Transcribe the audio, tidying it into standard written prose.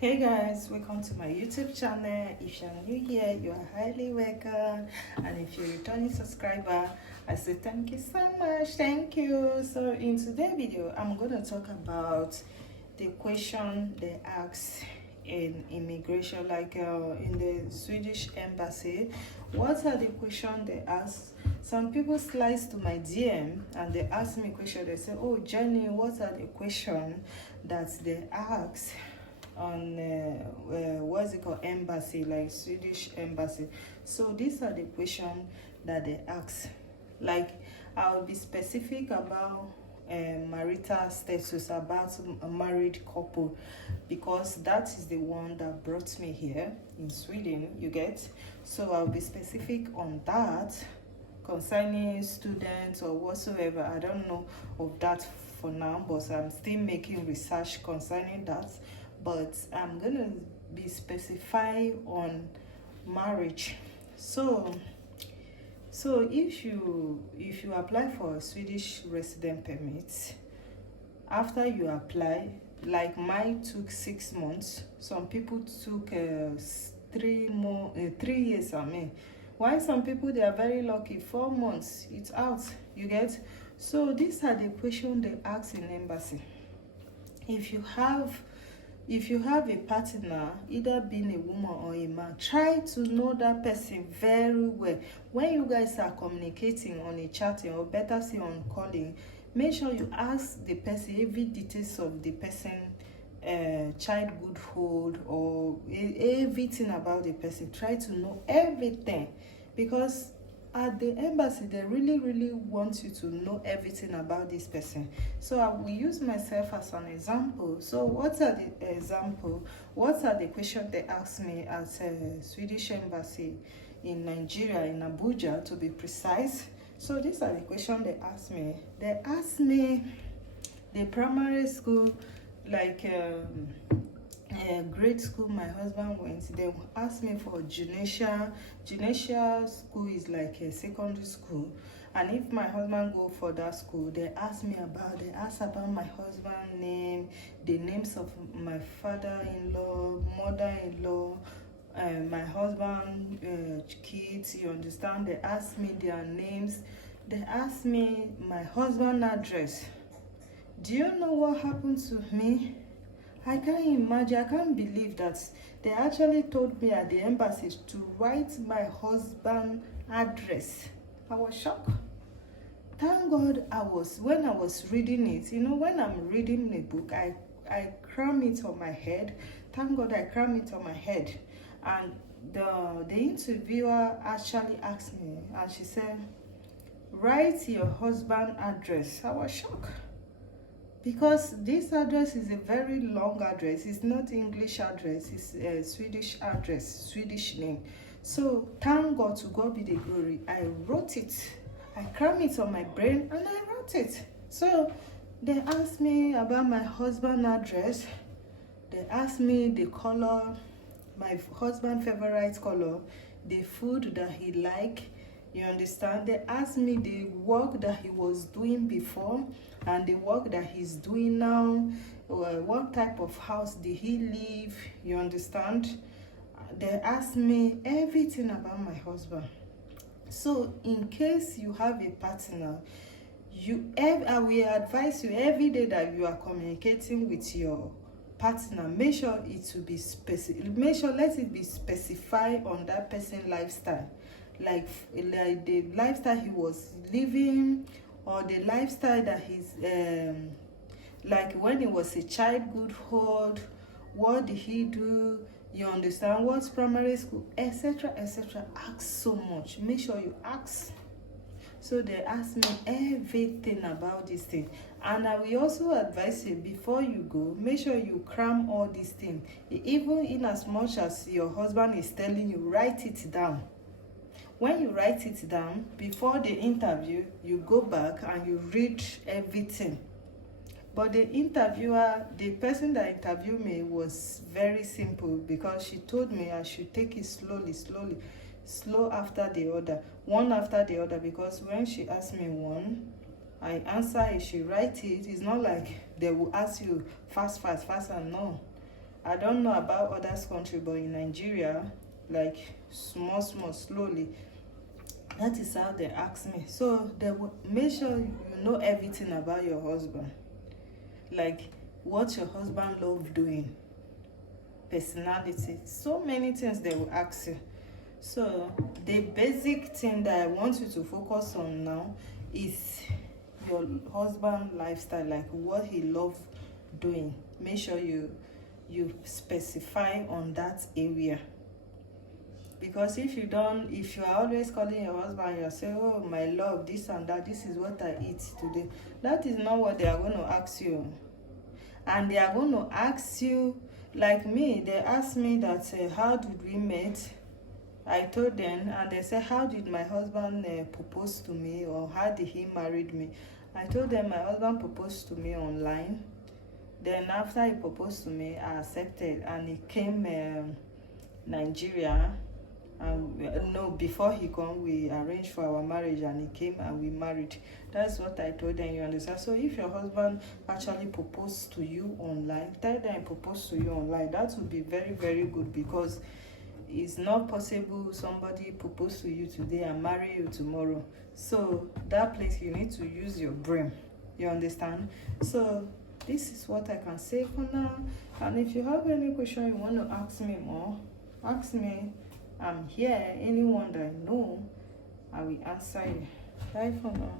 Hey guys, welcome to my YouTube channel. If you're new here, you are highly welcome, and if you're a returning subscriber, I say thank you so much. Thank you. So in today's video, I'm going to talk about the question they ask in immigration, like in the Swedish embassy. What are the questions they ask? Some people slice to my DM and they ask me question. They say, oh Jenny, what are the questions that they ask on what's it called, embassy, like Swedish embassy? So these are the questions that they ask. Like, I'll be specific about marital status, about a married couple, because that is the one that brought me here in Sweden, you get. So I'll be specific on that. Concerning students or whatsoever, I don't know of that for now, but I'm still making research concerning that. But I'm gonna be specifying on marriage. So if you apply for a Swedish resident permit, after you apply, like mine took 6 months, some people took 3 years, I mean. Why some people, they are very lucky, 4 months, it's out, you get. So these are the questions they ask in embassy. If you have a partner, either being a woman or a man, try to know that person very well. When you guys are communicating on a chatting, or better say on calling, make sure you ask the person every details of the person, childhood, or everything about the person. Try to know everything, because at the embassy they really want you to know everything about this person. So I will use myself as an example. So what are the example? What are the questions they asked me at Swedish embassy in Nigeria, in Abuja to be precise? So these are the questions they asked me. They asked me the primary school, like grade school my husband went. They asked me for gymnasia. Gymnasia school is like a secondary school, and if my husband go for that school, they ask about my husband's name, the names of my father-in-law, mother-in-law, my husband kids, you understand. They ask me their names. They ask me my husband address. Do you know what happened to me? I can't imagine, I can't believe that they actually told me at the embassy to write my husband's address. I was shocked. Thank God when I was reading it, you know, when I'm reading a book, I cram it on my head. Thank God I cram it on my head. And the interviewer actually asked me, and she said, write your husband's address. I was shocked, because this address is a very long address. It's not English address, it's a Swedish address, Swedish name. So thank God, to God be the glory, I wrote it. I crammed it on my brain and I wrote it. So they asked me about my husband's address. They asked me the color, my husband's favorite color, the food that he like, you understand. They asked me the work that he was doing before and the work that he's doing now. What type of house did he live, you understand. They asked me everything about my husband. So in case you have a partner, I will advise you every day that you are communicating with your partner, make sure it will be specific. Make sure, let it be specified on that person's lifestyle, like the lifestyle he was living, or the lifestyle that he's like when he was a childhood, what did he do, you understand, what's primary school, etc, etc. Ask so much, make sure you ask. So they ask me everything about this thing. And I will also advise you, before you go, make sure you cram all these things. Even in as much as your husband is telling you, write it down. When you write it down, before the interview, you go back and you read everything. But the interviewer, the person that interviewed me, was very simple, because she told me I should take it slowly, slow after the other, one after the other, because when she asked me one, I answer it, she write it. It's not like they will ask you fast, and no. I don't know about others country, but in Nigeria, like small slowly, that is how they ask me. So they will make sure you know everything about your husband, like what your husband love doing, personality, so many things they will ask you. So the basic thing that I want you to focus on now is your husband lifestyle, like what he love doing. Make sure you specify on that area, because if you don't, if you are always calling your husband, you're saying, oh my love, this and that, this is what I eat today, that is not what they are going to ask you. And they are going to ask you, like me, they asked me that how did we meet. I told them, and they said, how did my husband propose to me, or how did he marry me? I told them my husband proposed to me online. Then after he proposed to me, I accepted, and he came Nigeria. And no, before he come, we arranged for our marriage, and he came and we married. That's what I told them, you understand? So if your husband actually proposed to you online, tell them he proposed to you online. That would be very, very good, because it's not possible somebody propose to you today and marry you tomorrow. So that place, you need to use your brain, you understand? So this is what I can say for now. And if you have any question you want to ask me more, ask me. I'm here. Anyone that I know, I will answer you. Bye for now.